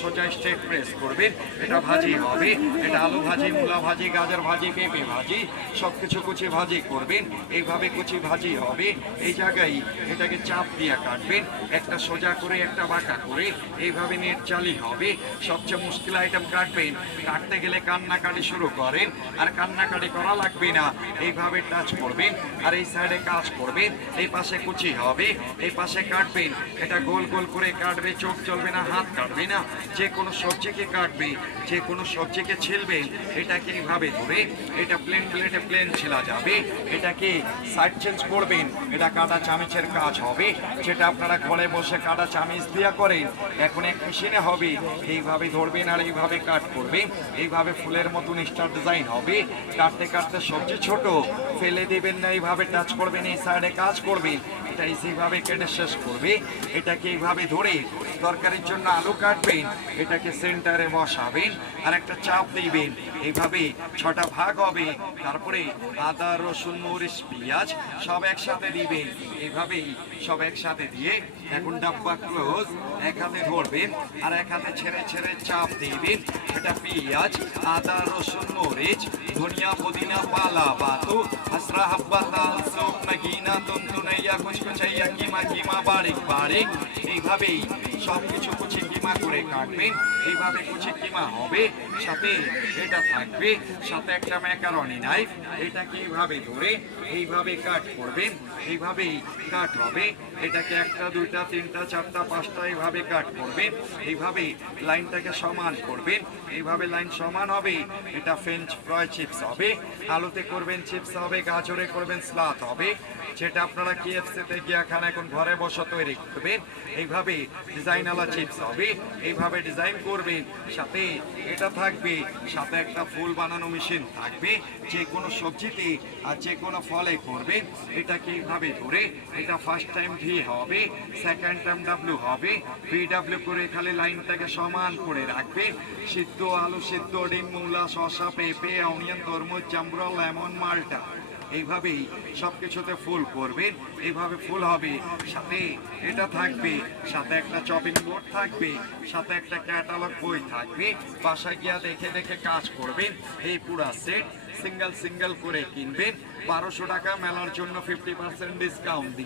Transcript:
সোজা straight press করবেন, এটা ভাজি হবে। এটা আলু ভাজি, মূলা ভাজি, গাজর ভাজি, পেঁপে ভাজি, সব কিছু কুচি ভাজি করবেন। এইভাবে কুচি ভাজি হবে। এই জায়গায় এটাকে চাপ দিয়ে কাটবেন, একটা সোজা করে একটা বাঁকা করে, এইভাবে নেট চালি হবে। সবচেয়ে মুশকিল আইটেম কাটবেন, কাটতে গেলে কান্নাকাটি শুরু করেন, আর কান্নাকাটি করা লাগবে না। এইভাবে টাচ করবেন আর এই সাইডে কাজ করবেন। এই পাশে কুচি হবে, এই পাশে কাটবেন। এটা গোল গোল করে কাটবে, চোখ চলবে না, হাত কাটবে না। যে কোনো সবজিকে কাটবে, যে কোনো সবজিকে ছিলবেন, এটাকে এইভাবে ধরে এটা প্লেন প্লেটে প্লেন ছেলা যাবে। এটাকে সাইড চেঞ্জ করবেন, এটা কাটা চামিচের কাজ হবে, যেটা আপনারা ঘরে বসে কাটা চামিচ দিয়া করেন, এখন এক মেশিনে হবে। এইভাবে ধরবেন আর এইভাবে কাট করবেন। এইভাবে ফুলের মতন স্টার ডিজাইন হবে। কাটতে কাটতে সবজি ছোট ফেলে দেবেন না, এইভাবে টাচ করবেন, এই সাইডে কাজ করবেন। এটা সেইভাবে কেটে শেষ করবে। এটাকে এইভাবে ধরে তরকারির জন্য আলু কাটবেন, এটাকে সেন্টারে বসাবেন আর একটা চাপ দিবেন। এইভাবে 6টা ভাগ হবে। তারপরে আদা, রসুন, মরিচ, পেঁয়াজ সব একসাথে দিবেন। এইভাবেই সব একসাথে দিয়ে এখন ডাব্বা ক্লোজ, এক হাতে ধরবেন আর এক হাতে ছেড়ে ছেড়ে চাপ দিবেন। এটা পেঁয়াজ, আদা, রসুন, মরিচ, ধনিয়া, পুদিনা, পালা বাতু, হাসরা, হাব্বা, তাল, সোপ, নগিনা, তুনতুনাইয়া, কুচকুচাইয়া, কিমা কিমা, বারিক বারিক। এইভাবেই সব কিছু কুচি কিমা করে কাটবেন। এইভাবে কুচি কিমা হবে, সাথে এটা থাকবে, সাথে একটা ম্যাকারনি নাইফ। এটাকে এইভাবে ধরে এইভাবে কাট করবেন। এইভাবেই কাট হবে। এটাকে 1টা 2টা 3টা 4টা 5টা এইভাবে কাট করবেন। এইভাবে লাইনটাকে সমান করবেন। এইভাবে লাইন সমান হবে। এটা ফ্রেঞ্চ ফ্রাই চিপস হবে, আলুতে করবেন চিপস হবে, গাজরে করবেন স্লাদ হবে, যেটা আপনারা KFC-তে গিয়া খান, এখন ঘরে বসে তৈরি করবেন। এইভাবে ডিজাইনওয়ালা চিপস হবে। এইভাবে ডিজাইন করবেন, সাথে এটা থাকবে, সাথে একটা ফুল বানানো মেশিন থাকবে। যে কোনো সবজিতে আর যে কোনো ফলে করবেন। এটাকে এইভাবে ধরে এটা ফার্স্ট টাইম ভি হবে, সেকেন্ড টাইম ডাব্লিউ হবে। VW করে খালি লাইনটাকে সমান করে রাখবেন। সিদ্ধ আলু, সিদ্ধ ডিম, মূলা, শসা, পেঁপে, অনিয়ন, তরমুজ, জাম্বুরা, লেমন, মালটা, এইভাবেই সব কিছুতে ফুল করবেন। এইভাবে ফুল হবে, সাথে এটা থাকবে, সাথে একটা চপিং বোর্ড থাকবে, সাথে একটা ক্যাটালগ বই থাকবে। বাসায় গিয়া দেখে দেখে কাজ করবেন। এই পুরা সেট সিঙ্গেল সিঙ্গেল করে কিনবেন। 1200 টাকা, মেলার জন্য 50% ডিসকাউন্ট দিন।